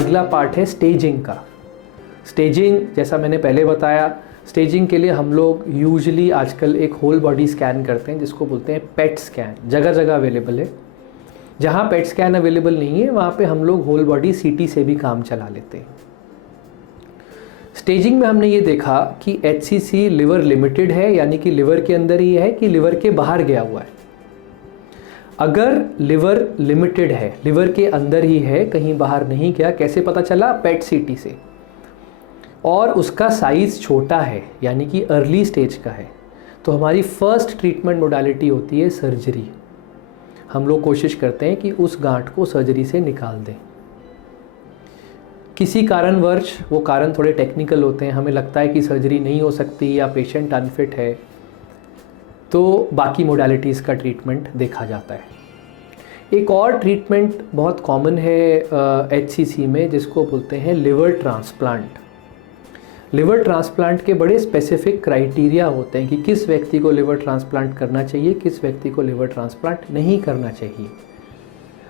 अगला पार्ट है स्टेजिंग का। स्टेजिंग जैसा मैंने पहले बताया, स्टेजिंग के लिए हम लोग यूजुअली आजकल एक होल बॉडी स्कैन करते हैं जिसको बोलते हैं पेट स्कैन। जगह जगह अवेलेबल है। जहाँ पेट स्कैन अवेलेबल नहीं है वहाँ पे हम लोग होल बॉडी सीटी से भी काम चला लेते हैं। स्टेजिंग में हमने ये देखा कि HCC लिवर लिमिटेड है, यानी कि लिवर के अंदर ही है कि लिवर के बाहर गया हुआ है। अगर लिवर लिमिटेड है, लिवर के अंदर ही है, कहीं बाहर नहीं गया, कैसे पता चला? पेट सीटी से। और उसका साइज़ छोटा है यानी कि अर्ली स्टेज का है, तो हमारी फर्स्ट ट्रीटमेंट मोडालिटी होती है सर्जरी। हम लोग कोशिश करते हैं कि उस गांठ को सर्जरी से निकाल दें। किसी कारणवश, वो कारण थोड़े टेक्निकल होते हैं, हमें लगता है कि सर्जरी नहीं हो सकती या पेशेंट अनफिट है, तो बाकी मोडालिटीज़ का ट्रीटमेंट देखा जाता है। एक और ट्रीटमेंट बहुत कॉमन है HCC में, जिसको बोलते हैं लिवर ट्रांसप्लांट। लिवर ट्रांसप्लांट के बड़े स्पेसिफिक क्राइटेरिया होते हैं कि किस व्यक्ति को लिवर ट्रांसप्लांट करना चाहिए, किस व्यक्ति को लिवर ट्रांसप्लांट नहीं करना चाहिए।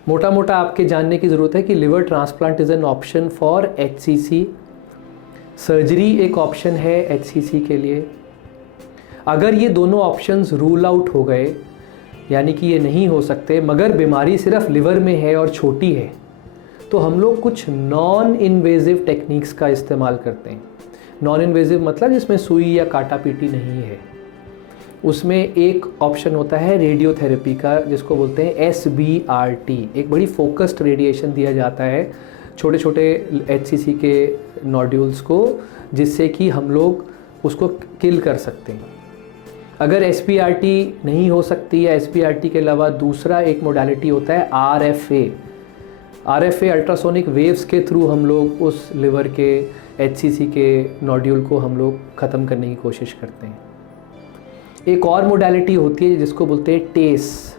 मोटा मोटा आपके जानने की ज़रूरत है कि liver transplant is an option for HCC। Surgery एक ऑप्शन है HCC के लिए। अगर ये दोनों ऑप्शंस रूल आउट हो गए, यानी कि ये नहीं हो सकते, मगर बीमारी सिर्फ लिवर में है और छोटी है, तो हम लोग कुछ नॉन इन्वेजिव टेक्निक्स का इस्तेमाल करते हैं। नॉन इन्वेजिव मतलब जिसमें सुई या काटा पीटी नहीं है। उसमें एक ऑप्शन होता है रेडियोथेरेपी का, जिसको बोलते हैं SBRT। एक बड़ी फोकस्ड रेडिएशन दिया जाता है छोटे छोटे HCC के नोड्यूल्स को, जिससे कि हम लोग उसको किल कर सकते हैं। अगर SBRT नहीं हो सकती या SBRT के अलावा दूसरा एक मोडालिटी होता है RFA अल्ट्रासोनिक वेव्स के थ्रू हम लोग उस लिवर के HCC के नोड्यूल को हम लोग ख़त्म करने की कोशिश करते हैं। एक और मोडालिटी होती है जिसको बोलते हैं TACE।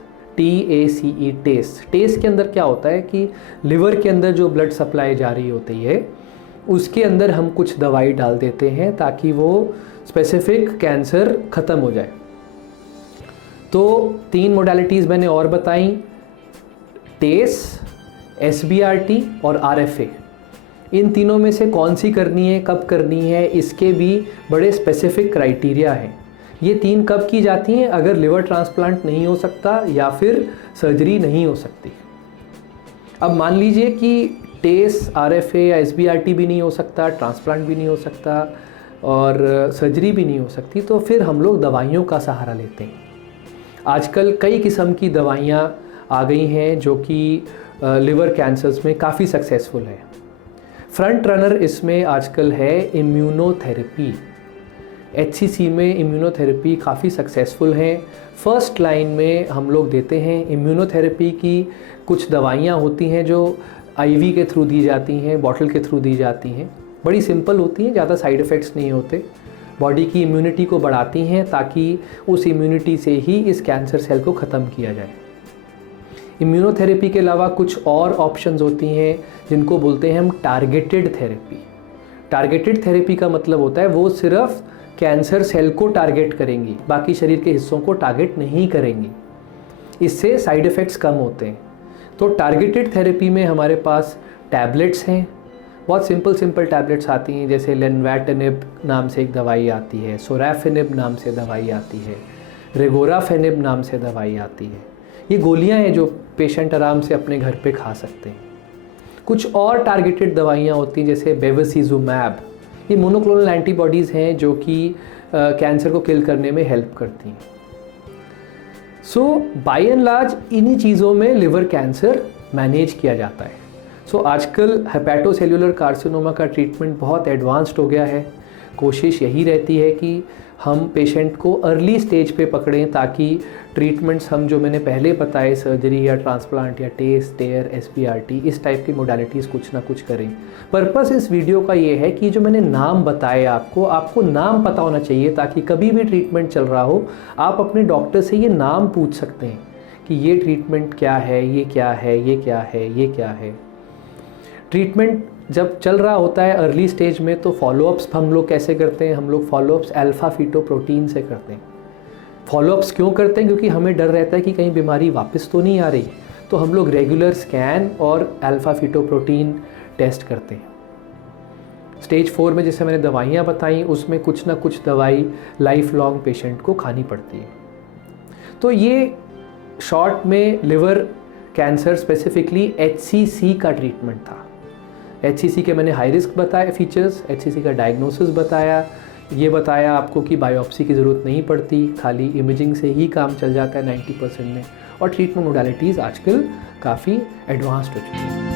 टेस के अंदर क्या होता है कि लिवर के अंदर जो ब्लड सप्लाई जा रही होती है उसके अंदर हम कुछ दवाई डाल देते हैं ताकि वो स्पेसिफिक कैंसर ख़त्म हो जाए। तो 3 मोडालिटीज़ मैंने और बताई, टेस, SBRT और RFA। इन तीनों में से कौन सी करनी है, कब करनी है, इसके भी बड़े स्पेसिफिक क्राइटेरिया हैं। ये 3 कब की जाती हैं? अगर लिवर ट्रांसप्लांट नहीं हो सकता या फिर सर्जरी नहीं हो सकती। अब मान लीजिए कि टेस, RFA या SBRT भी नहीं हो सकता, ट्रांसप्लांट भी नहीं हो सकता और सर्जरी भी नहीं हो सकती, तो फिर हम लोग दवाइयों का सहारा लेते हैं। आजकल कई किस्म की दवाइयाँ आ गई हैं जो कि लिवर कैंसर्स में काफ़ी सक्सेसफुल है। फ्रंट रनर इसमें आजकल है इम्यूनोथेरेपी। HCC में इम्यूनोथेरेपी काफ़ी सक्सेसफुल हैं। फर्स्ट लाइन में हम लोग देते हैं इम्यूनोथेरेपी की। कुछ दवाइयाँ होती हैं जो IV के थ्रू दी जाती हैं, बॉटल के थ्रू दी जाती हैं। बड़ी सिंपल होती हैं, ज़्यादा साइड इफ़ेक्ट्स नहीं होते। बॉडी की इम्यूनिटी को बढ़ाती हैं ताकि उस इम्यूनिटी से ही इस कैंसर सेल को ख़त्म किया जाए। इम्यूनोथेरेपी के अलावा कुछ और ऑप्शंस होती हैं जिनको बोलते हैं हम टारगेटेड थेरेपी। टारगेटेड थेरेपी का मतलब होता है वो सिर्फ कैंसर सेल को टारगेट करेंगी, बाकी शरीर के हिस्सों को टारगेट नहीं करेंगी। इससे साइड इफ़ेक्ट्स कम होते हैं। तो टारगेटेड थेरेपी में हमारे पास टैबलेट्स हैं, बहुत सिंपल टैबलेट्स आती हैं, जैसे लेनवैटिनिब नाम से एक दवाई आती है, सोराफिनिब नाम से दवाई आती है, रेगोराफेनिब नाम से दवाई आती है। ये गोलियां हैं जो पेशेंट आराम से अपने घर पे खा सकते हैं। कुछ और टारगेटेड दवाइयाँ होती हैं जैसे बेवसीजुमैब। ये मोनोक्लोनल एंटीबॉडीज़ हैं जो कि कैंसर को किल करने में हेल्प करती हैं। सो बाय एंड लार्ज इन्हीं चीज़ों में लिवर कैंसर मैनेज किया जाता है। सो आजकल हेपेटोसेल्युलर कार्सिनोमा का ट्रीटमेंट बहुत एडवांस्ड हो गया है। कोशिश यही रहती है कि हम पेशेंट को अर्ली स्टेज पे पकड़ें ताकि ट्रीटमेंट्स हम जो मैंने पहले बताए, सर्जरी या ट्रांसप्लांट या टेस, टेयर, SBRT, इस टाइप की मोडालिटीज़ कुछ ना कुछ करें। पर्पस इस वीडियो का ये है कि जो मैंने नाम बताए आपको नाम पता होना चाहिए ताकि कभी भी ट्रीटमेंट चल रहा हो आप अपने डॉक्टर से ये नाम पूछ सकते हैं कि ये ट्रीटमेंट क्या है, ये क्या है, ये क्या है, ये क्या है। ट्रीटमेंट जब चल रहा होता है अर्ली स्टेज में तो फॉलोअप्स हम लोग कैसे करते हैं? हम लोग फॉलोअप्स अल्फ़ा फीटोप्रोटीन से करते हैं। फॉलोअप्स क्यों करते हैं? क्योंकि हमें डर रहता है कि कहीं बीमारी वापस तो नहीं आ रही। तो हम लोग रेगुलर स्कैन और अल्फ़ा फीटोप्रोटीन टेस्ट करते हैं। स्टेज 4 में जैसे मैंने दवाइयाँ बताई, उसमें कुछ ना कुछ दवाई लाइफ लॉन्ग पेशेंट को खानी पड़ती है। तो ये शॉर्ट में लिवर कैंसर स्पेसिफिकली HCC का ट्रीटमेंट था। HCC के मैंने हाई रिस्क बताए फीचर्स, HCC का डायग्नोसिस बताया, ये बताया आपको कि बायोप्सी की ज़रूरत नहीं पड़ती, खाली इमेजिंग से ही काम चल जाता है 90% में, और ट्रीटमेंट मोडालिटीज़ आजकल काफ़ी एडवांस्ड हो चुकी हैं।